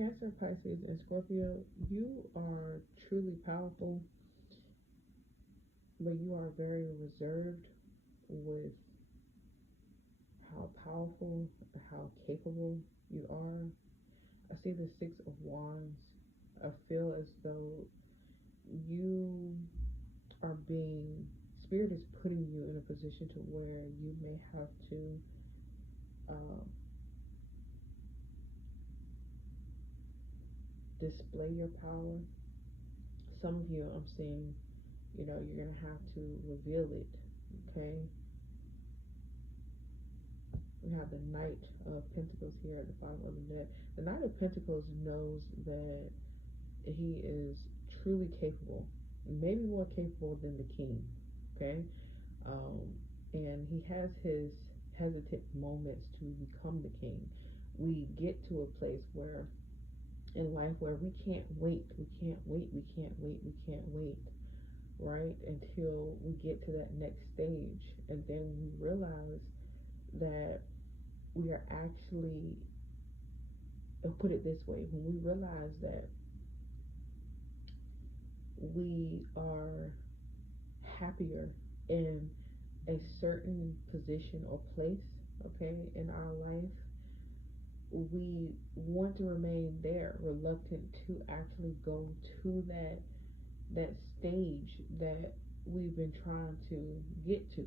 Cancer, Pisces, and Scorpio, you are truly powerful, but you are very reserved with how powerful, how capable you are. I see the Six of Wands. I feel as though you are being, Spirit is putting you in a position to where you may have to uh, display your power. Some of you, I'm seeing, you're going to have to reveal it, okay? We have the Knight of Pentacles here at the bottom of the deck. The Knight of Pentacles knows that he is truly capable, maybe more capable than the King, okay? Um, and he has his hesitant moments to become the king. We get to a place where in life where we can't wait, right? Until we get to that next stage. And then we realize that we are actually, I'll put it this way, when we realize that we are happier in a certain position or place, okay, in our life, we want to remain there, reluctant to actually go to that stage that we've been trying to get to.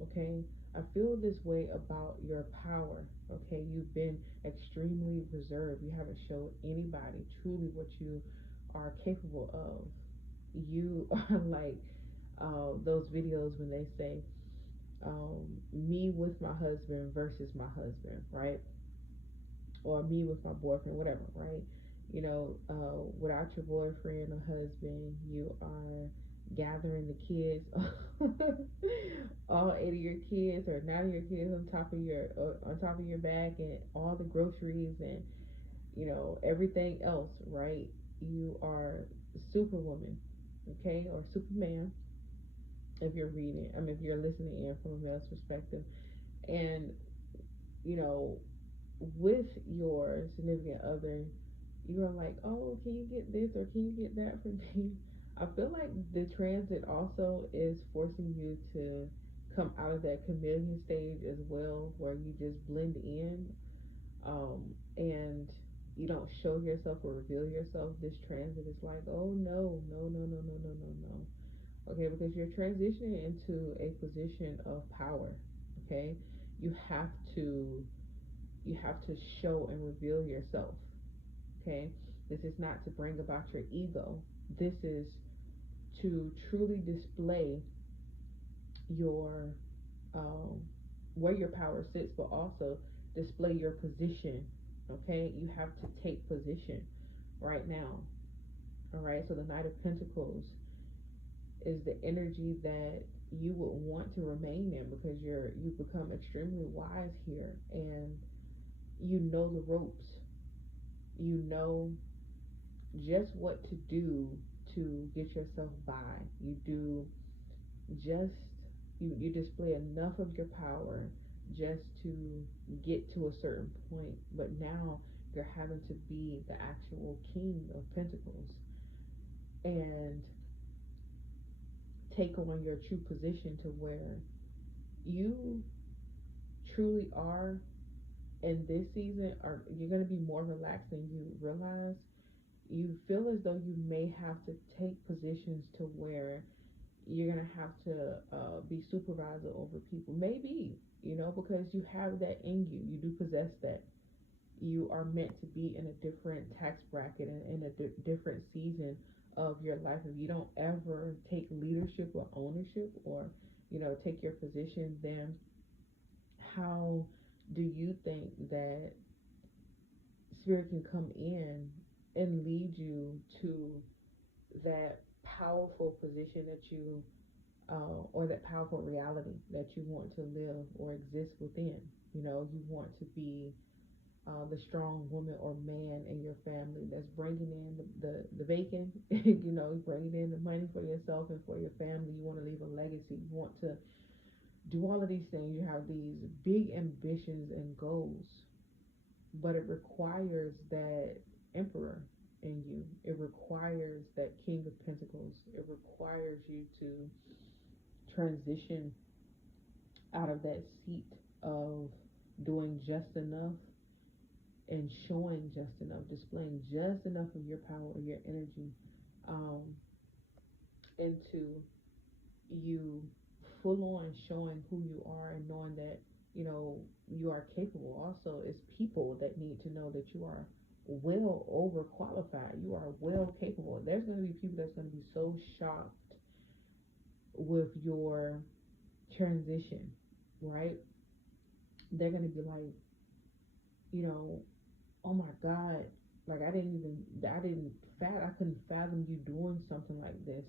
Okay, I feel this way about your power. Okay, you've been extremely reserved. You haven't showed anybody truly what you are capable of. You are like those videos when they say me with my husband versus my husband, right? Or me with my boyfriend, whatever, right? Without your boyfriend or husband, you are gathering the kids, all 80 of your kids or 90 of your kids on top of your back, and all the groceries and everything else, right? You are Superwoman, okay, or Superman if you're reading. I mean, if you're listening in from a male's perspective, and you know with your significant other, you are like, oh, can you get this or can you get that for me? I feel like the transit also is forcing you to come out of that chameleon stage as well, where you just blend in, and you don't show yourself or reveal yourself. This transit is like, oh no, no, no, no, no, no, no, no. Okay, because you're transitioning into a position of power. Okay, you have to you have to show and reveal yourself. Okay, this is not to bring about your ego. This is to truly display your um, where your power sits, but also display your position. Okay, you have to take position right now. All right, so the Knight of Pentacles is the energy that you would want to remain in, because you've become extremely wise here, and you know the ropes. You know just what to do to get yourself by. You do just you display enough of your power just to get to a certain point, but now you're having to be the actual king of pentacles and take on your true position to where you truly are in this season. Are You're going to be more relaxed than you realize. You feel as though you may have to take positions to where you're gonna have to be supervisor over people, maybe, because you have that in you. You do possess that. You are meant to be in a different tax bracket and in a different season of your life. If you don't ever take leadership or ownership, or take your position, then how do you think that spirit can come in and lead you to that powerful position that you or that powerful reality that you want to live or exist within? You want to be the strong woman or man in your family that's bringing in the bacon, bringing in the money for yourself and for your family. You want to leave a legacy. You want to do all of these things. You have these big ambitions and goals, but it requires that Emperor in you. It requires that King of Pentacles. It requires you to transition out of that seat of doing just enough and showing just enough, displaying just enough of your power or your energy, um, into you full on showing who you are and knowing that you are capable. Also, it's people that need to know that you are well overqualified. You are well capable. There's going to be people that's going to be so shocked with your transition, right? They're going to be like, you know, oh my God, like I couldn't fathom you doing something like this.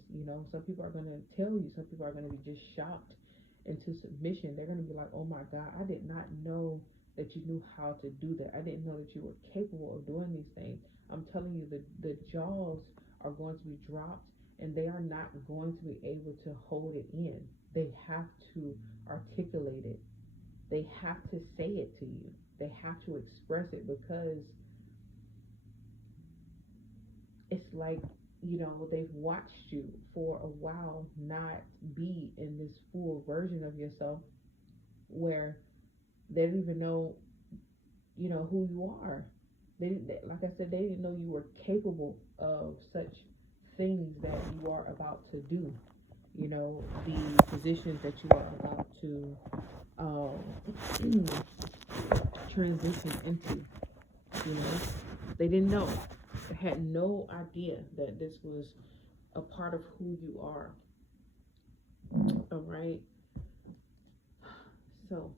Some people are going to tell you, some people are going to be just shocked into submission. They're going to be like, oh my God, I did not know that you knew how to do that. I didn't know that you were capable of doing these things. I'm telling you, the jaws are going to be dropped, and they are not going to be able to hold it in. They have to articulate it. They have to say it to you. They have to express it, because it's like, they've watched you for a while not be in this full version of yourself, where they don't even know, who you are. Like I said, they didn't know you were capable of such things that you are about to do. The positions that you are about to um, transition into. They didn't know. They had no idea that this was a part of who you are. All right. So,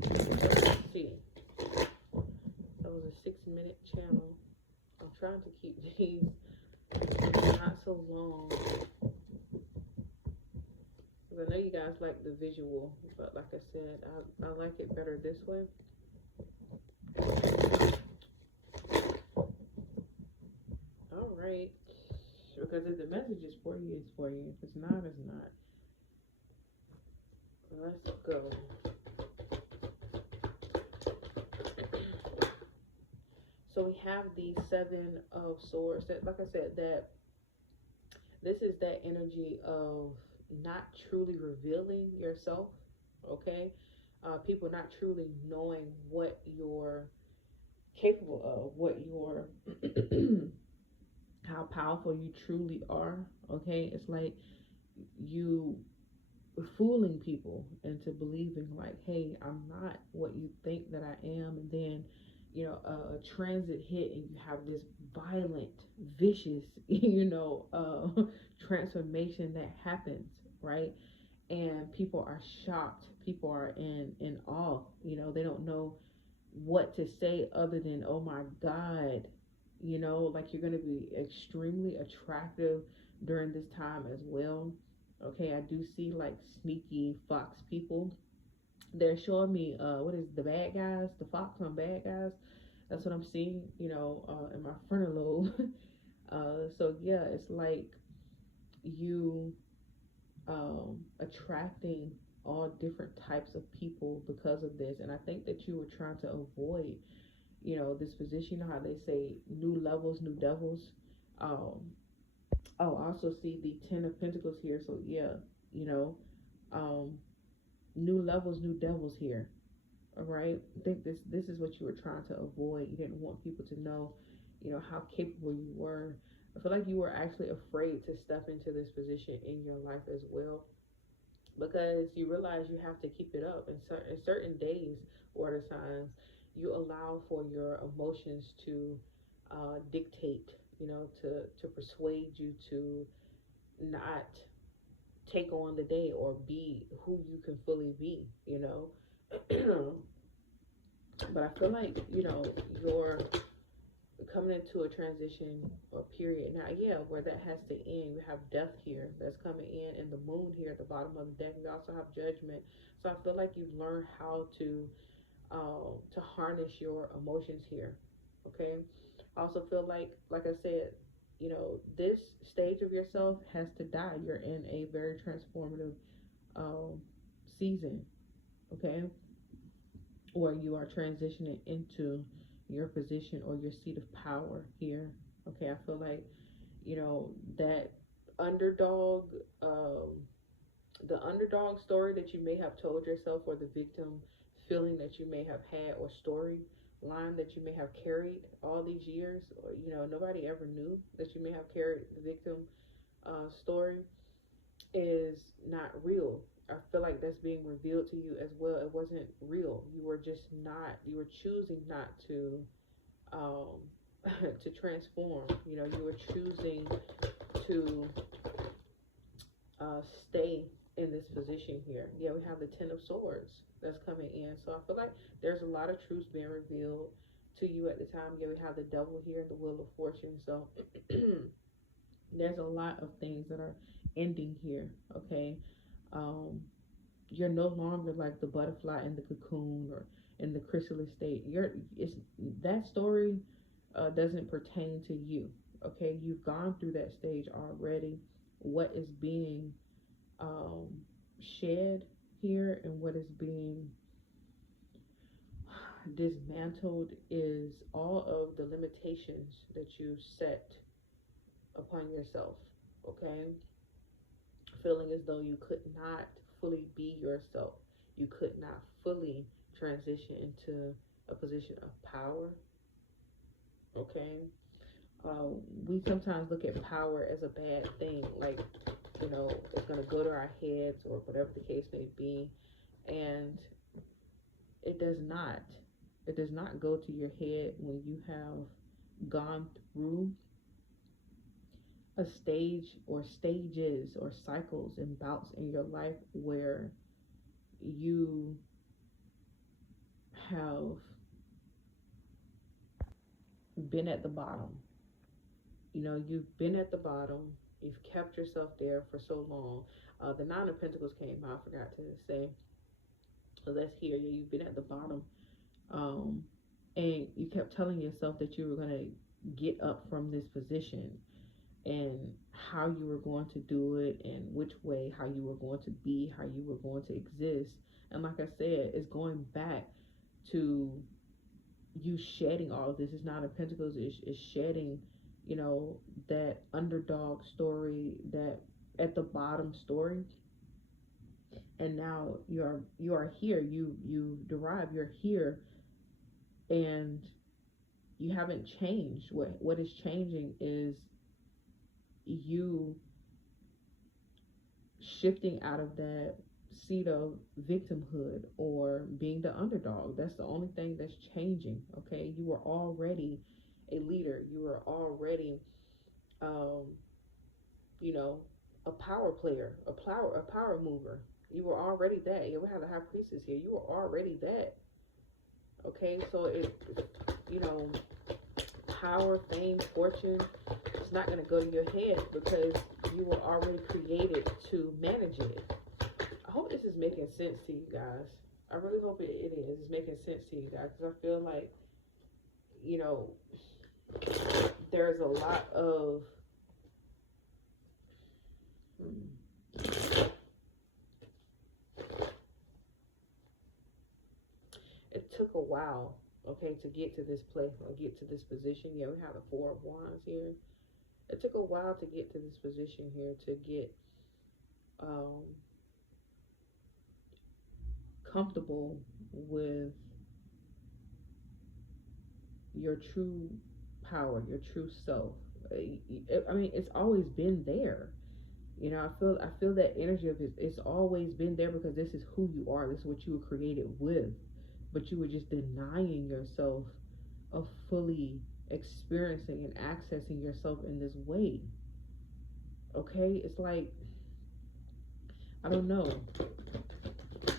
let's see. That was a 6-minute channel. I'm trying to keep these not so long, because I know you guys like the visual, but like I said, I like it better this way. All right. Because if the message is for you, it's for you. If it's not, it's not. Let's go. So we have the 7 of Swords. That, like I said, that this is that energy of not truly revealing yourself. Okay, people not truly knowing what you're capable of, what you're, how powerful you truly are. Okay, it's like you fooling people into believing like, hey, I'm not what you think that I am, and then a transit hit and you have this violent, vicious, transformation that happens, right? And people are shocked. People are in awe. They don't know what to say other than, oh my God. Like, you're going to be extremely attractive during this time as well. Okay, I do see like sneaky fox people. They're showing me what is the bad guys, the fox on Bad Guys. That's what I'm seeing, in my frontal lobe. So yeah, it's like you attracting all different types of people because of this. And I think that you were trying to avoid, this position. You know how they say new levels, new devils. Um, oh, I also see the 10 of Pentacles here. So yeah, you know, um, new levels, new devils here. All right. I think this is what you were trying to avoid. You didn't want people to know, how capable you were. I feel like you were actually afraid to step into this position in your life as well, because you realize you have to keep it up. And certain days or the signs, you allow for your emotions to dictate, to persuade you to not take on the day or be who you can fully be. But I feel like, you're coming into a transition or period now, yeah, where that has to end. You have death here that's coming in, and the moon here at the bottom of the deck. You also have judgment. So I feel like you've learned how to harness your emotions here. Okay. I also feel like I said, this stage of yourself has to die. You're in a very transformative um, season. Okay. or you are transitioning into your position or your seat of power here. Okay, I feel like, that underdog, um, the underdog story that you may have told yourself, or the victim feeling that you may have had, or story line that you may have carried all these years, or nobody ever knew that you may have carried the victim story, is not real. I feel like that's being revealed to you as well. It wasn't real. You were just not. You were choosing not to um, to transform. You were choosing to stay in this position here. Yeah, we have the Ten of Swords that's coming in. So I feel like there's a lot of truths being revealed to you at the time. Yeah, we have the Devil here and the Wheel of Fortune. So there's a lot of things that are ending here. Okay, um, you're no longer like the butterfly in the cocoon or in the chrysalis state. It's that story doesn't pertain to you. Okay, you've gone through that stage already. What is being um, shed here and what is being dismantled is all of the limitations that you set upon yourself. Okay, feeling as though you could not fully be yourself, you could not fully transition into a position of power. Okay, we sometimes look at power as a bad thing, like, it's going to go to our heads or whatever the case may be, and it does not. It does not go to your head when you have gone through a stage or stages or cycles and bouts in your life where you have been at the bottom. You've been at the bottom. You've kept yourself there for so long. The Nine of Pentacles came out. I forgot to say. So that's here. Yeah, you've been at the bottom. And you kept telling yourself that you were going to get up from this position, and how you were going to do it, and which way, how you were going to be, how you were going to exist. And like I said, it's going back to you shedding all of this. It's not a Pentacles, is shedding, that underdog story, that at the bottom story. And now you are here. You're here, and you haven't changed. What is changing is you shifting out of that seat of victimhood or being the underdog. That's the only thing that's changing. Okay, you were already a leader. You were already um, you know a power player, a power mover. You were already that. You have the High Priestess here. You were already that. Okay, so you know power, fame, fortune, it's not going to go to your head because you were already created to manage it. I hope this is making sense to you guys. I really hope it is. It's making sense to you guys, because I feel like, there's a lot of it took a while, okay, to get to this place or get to this position. Yeah, we have the Four of Wands here. It took a while to get to this position here, to get comfortable with your true power, your true self. I mean, it's always been there. I feel that energy of it. It's always been there because this is who you are. This is what you were created with. But you were just denying yourself of fully experiencing and accessing yourself in this way. Okay? It's like, I don't know. I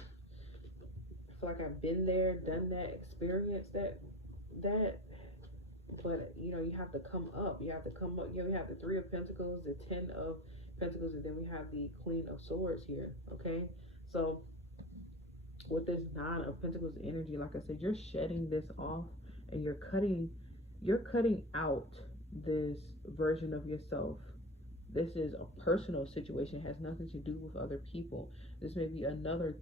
feel like I've been there, done that, experienced that. But, you have to come up. You have to come up. We have the Three of Pentacles, the Ten of Pentacles, and then we have the Queen of Swords here. Okay? So, with this Nine of Pentacles energy, like I said, you're shedding this off, and you're cutting out this version of yourself. This is a personal situation. It has nothing to do with other people. This may be another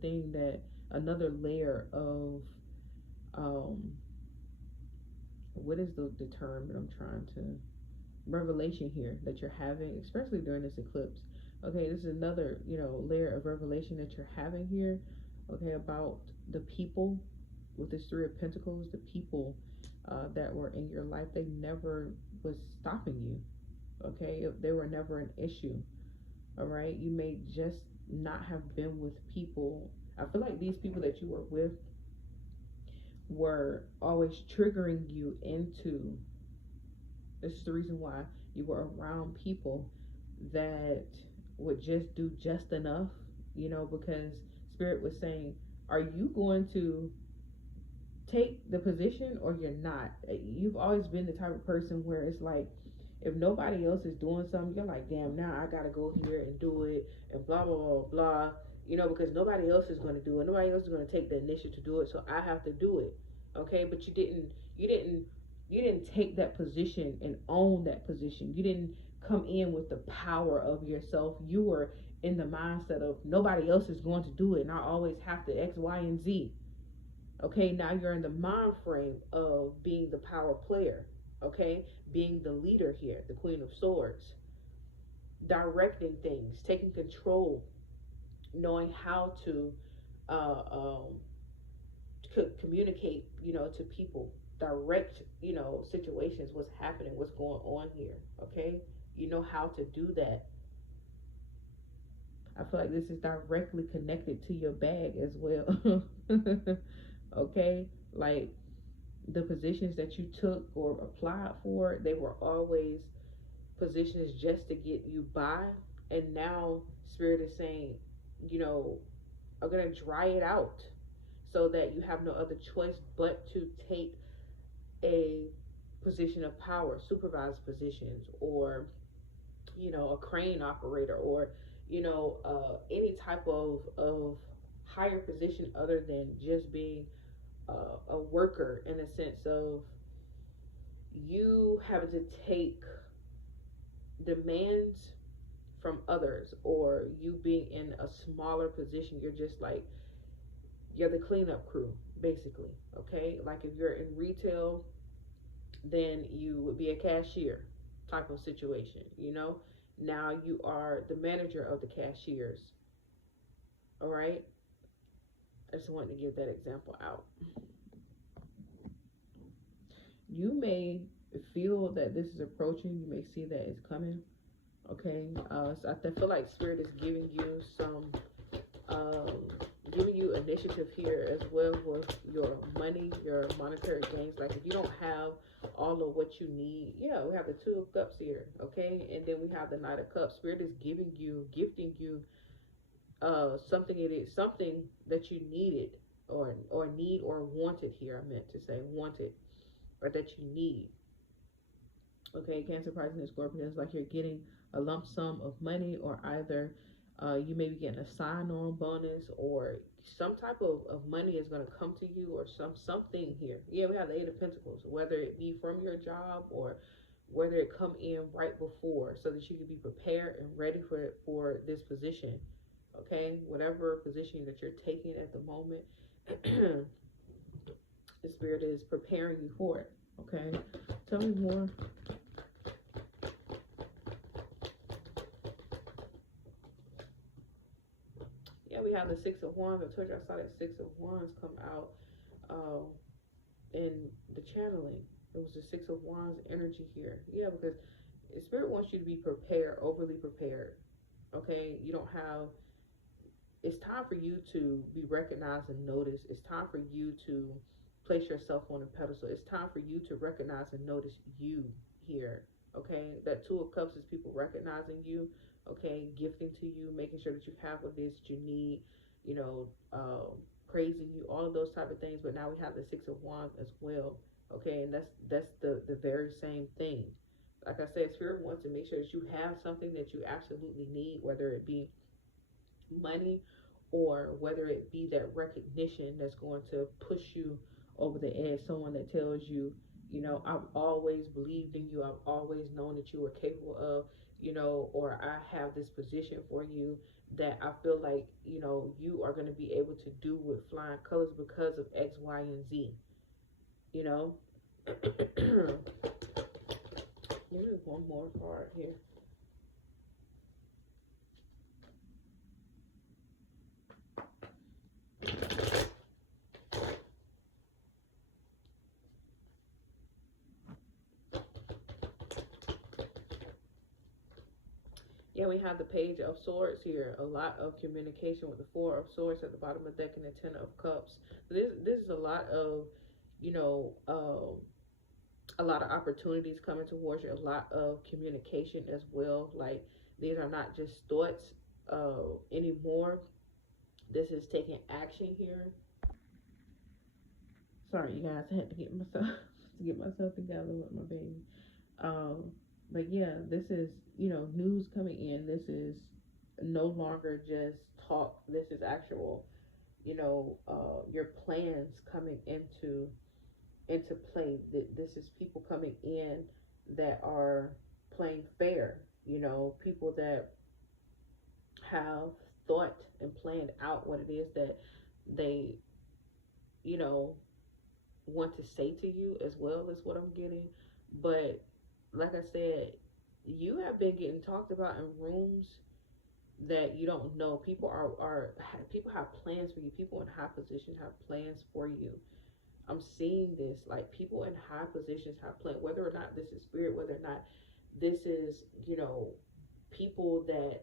layer of um what is the term that I'm trying to, revelation here that you're having, especially during this eclipse. Okay, this is another, layer of revelation that you're having here. Okay, about the people with this Three of Pentacles, the people that were in your life, they never was stopping you. Okay, they were never an issue. All right, you may just not have been with people. I feel like these people that you were with were always triggering you into, this is the reason why you were around people that would just do just enough, because Spirit was saying, are you going to take the position or you're not? You've always been the type of person where it's like, if nobody else is doing something, you're like, damn, now I gotta go here and do it, and blah blah blah blah. Because nobody else is going to do it. Nobody else is going to take the initiative to do it, so I have to do it. Okay, but you didn't take that position and own that position. You didn't come in with the power of yourself. You were in the mindset of nobody else is going to do it, and I always have to X, Y, and Z. Okay, now you're in the mind frame of being the power player. Okay, being the leader here, the Queen of Swords, directing things, taking control, knowing how to uh, um, communicate, to people, direct, situations, what's happening, what's going on here. Okay, you know how to do that. I feel like this is directly connected to your bag as well. Okay, like the positions that you took or applied for, they were always positions just to get you by. And now Spirit is saying, you know, I'm going to dry it out so that you have no other choice but to take a position of power, supervised positions, or, a crane operator, or, any type of higher position other than just being a worker, in a sense of you having to take demands from others, or you being in a smaller position. You're just like, you're the cleanup crew, basically. Okay, like if you're in retail, then you would be a cashier type of situation. Now you are the manager of the cashiers. All right, I just wanted to give that example out. You may feel that this is approaching, you may see that it's coming. Okay, so I feel like Spirit is giving you some giving you initiative here as well with your money, your monetary gains. Like if you don't have all of what you need, yeah, we have the Two of Cups here. Okay, and then we have the Knight of Cups. Spirit is giving you, gifting you something. It is something that you needed, or need, or wanted here. I meant to say wanted, or that you need. Okay, Cancer, Pisces, and Scorpio, is like you're getting a lump sum of money, or either you may be getting a sign-on bonus, or some type of money is going to come to you, or something here. Yeah, we have the Eight of Pentacles, whether it be from your job, or whether it come in right before, so that you can be prepared and ready for this position. Okay, whatever position that you're taking at the moment, the Spirit is preparing you for it. Okay, tell me more. Yeah, we have the Six of Wands. I told you I saw that Six of Wands come out in the channeling. It was the Six of Wands energy here. Yeah, because the Spirit wants you to be prepared, overly prepared. Okay, you don't have. It's time for you to be recognized and noticed. It's time for you to place yourself on a pedestal. It's time for you to recognize and notice you here. Okay, that Two of Cups is people recognizing you. Okay, gifting to you, making sure that you have what it is that you need. You know, praising you, all of those type of things. But now we have the Six of Wands as well. Okay, and that's the very same thing. Like I said, Spirit wants to make sure that you have something that you absolutely need, whether it be money, or whether it be that recognition that's going to push you over the edge. Someone that tells you, I've always believed in you, I've always known that you were capable of, or I have this position for you that I feel like, you are going to be able to do with flying colors because of X, Y, and Z. you know. Maybe one more card here. Yeah, we have the Page of Swords here. A lot of communication with the Four of Swords at the bottom of the deck and the Ten of Cups. This is a lot of, you know, a lot of opportunities coming towards you. A lot of communication as well. Like, these are not just thoughts anymore. This is taking action here. Sorry, you guys, I had to get myself together with my baby. Um, but yeah, this is, you know, news coming in. This is no longer just talk. This is actual, you know, your plans coming into play. This is people coming in that are playing fair. You know, people that have thought and planned out what it is that they, you know, want to say to you as well, is what I'm getting. But like I said, you have been getting talked about in rooms that you don't know. People have plans for you. People in high positions have plans for you. I'm seeing this, like, people in high positions have plans, whether or not this is spirit, whether or not this is, you know, people that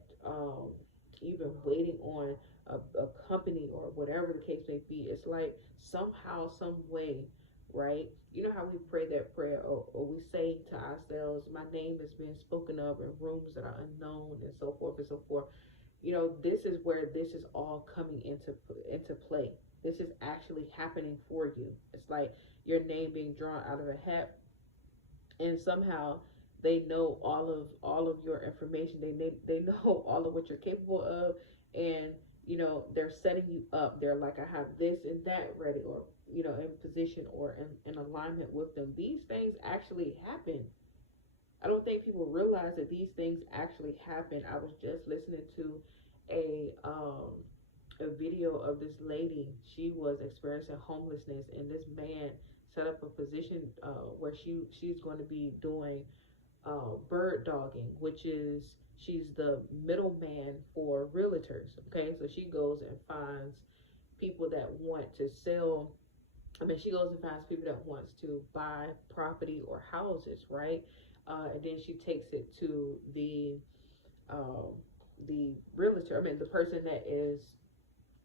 you've been waiting on a company or whatever the case may be. It's like somehow, some way, right? You know how we pray that prayer, or we say to ourselves, my name is being spoken of in rooms that are unknown, and so forth and so forth. You know, this is where this is all coming into play. This is actually happening for you. It's like your name being drawn out of a hat, and somehow they know all of your information. They know all of what you're capable of, and you know, they're setting you up. They're like, I have this and that ready, or you know, in position or in alignment with them. These things actually happen. I don't think people realize that these things actually happen. I was just listening to a um a video of this lady. She was experiencing homelessness, and this man set up a position where she's going to be doing bird dogging, which is, she's the middleman for realtors. Okay, so she goes and finds people that want to sell. I mean, she goes and finds people that wants to buy property or houses, right? And then she takes it to um, the realtor. I mean, the person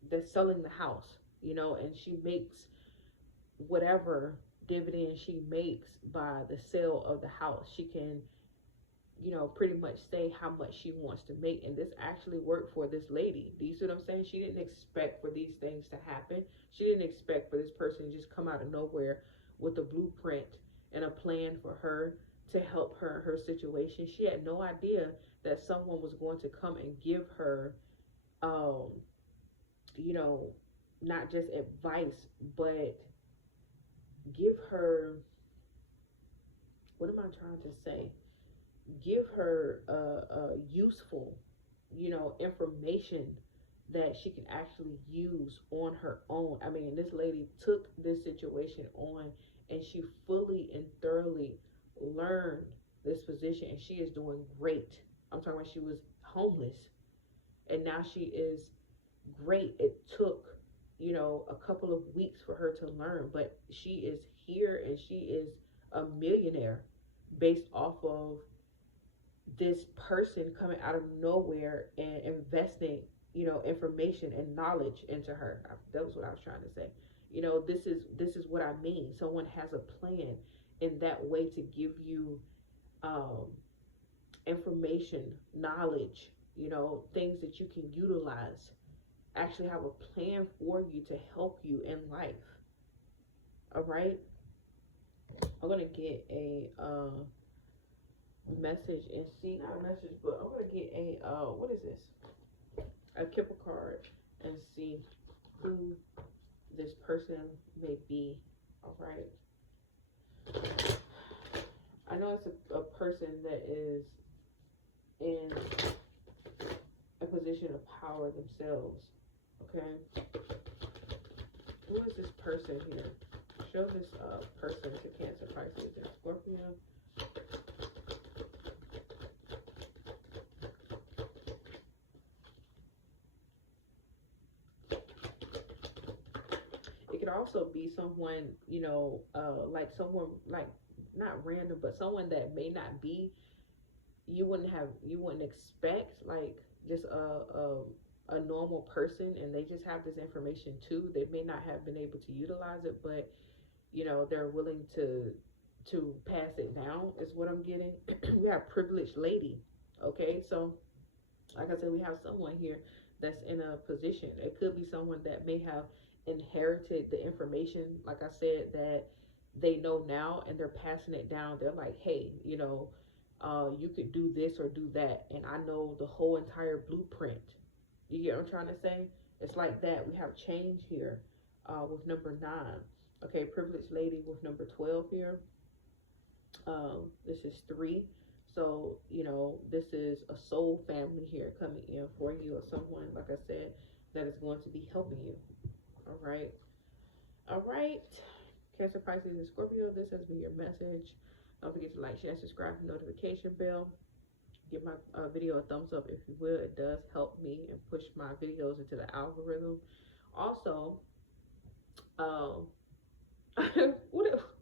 that's selling the house, you know, and she makes whatever dividend she makes by the sale of the house. She can, you know, pretty much say how much she wants to make. And this actually worked for this lady. Do you see what I'm saying? She didn't expect for these things to happen. She didn't expect for this person to just come out of nowhere with a blueprint and a plan for her to help her in her situation. She had no idea that someone was going to come and give her, um, you know, not just advice, but give her, what am I trying to say? Give her useful, you know, information that she can actually use on her own. I mean, this lady took this situation on, and she fully and thoroughly learned this position, and she is doing great. I'm talking about, she was homeless, and now she is great. It took, you know, a couple of weeks for her to learn, but she is here, and she is a millionaire based off of this person coming out of nowhere and investing, you know, information and knowledge into her. That was what I was trying to say. You know, this is what I mean. Someone has a plan in that way to give you um, information, knowledge, you know, things that you can utilize. Actually have a plan for you to help you in life. All right. I'm gonna get a message and see, not a message, but I'm gonna get a what is this? A Kipper card and see who this person may be. All right. I know it's a person that is in a position of power themselves. Okay. Who is this person here? show this person to Cancer, Pisces, and Scorpio. It could also be someone, you know, like someone like not random, but someone that may not be, you wouldn't expect, like just a normal person, and they just have this information too. They may not have been able to utilize it, but you know they're willing to pass it down is what I'm getting. We have privileged lady. Okay, so like I said, we have someone here that's in a position. It could be someone that may have inherited the information, like I said, that they know now, and they're passing it down. They're like, hey, you know, you could do this or do that, and I know the whole entire blueprint. You get what I'm trying to say? It's like that. We have change here with number 9. Okay, privileged lady with number 12 here. This is 3. So, you know, this is a soul family here coming in for you, or someone, like I said, that is going to be helping you. All right. All right. Cancer, Pisces, and Scorpio, this has been your message. Don't forget to like, share, subscribe, and notification bell. Give my video a thumbs up if you will. It does help me and push my videos into the algorithm. Also, what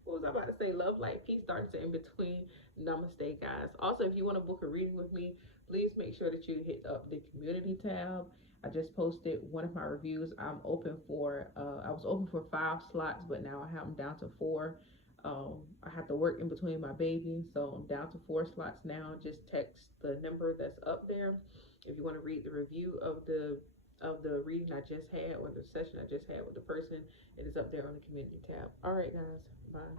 was I about to say? Love, light, peace, darkness, and in between. Namaste, guys. Also, if you want to book a reading with me, please make sure that you hit up the community tab. I just posted one of my reviews. I'm open for I was open for 5 slots, but now I have them down to 4. I have to work in between my baby, so I'm down to 4 slots now. Just text the number that's up there if you want to read the review of the reading I just had, or the session I just had with the person. It is up there on the community tab. All right, guys. Bye.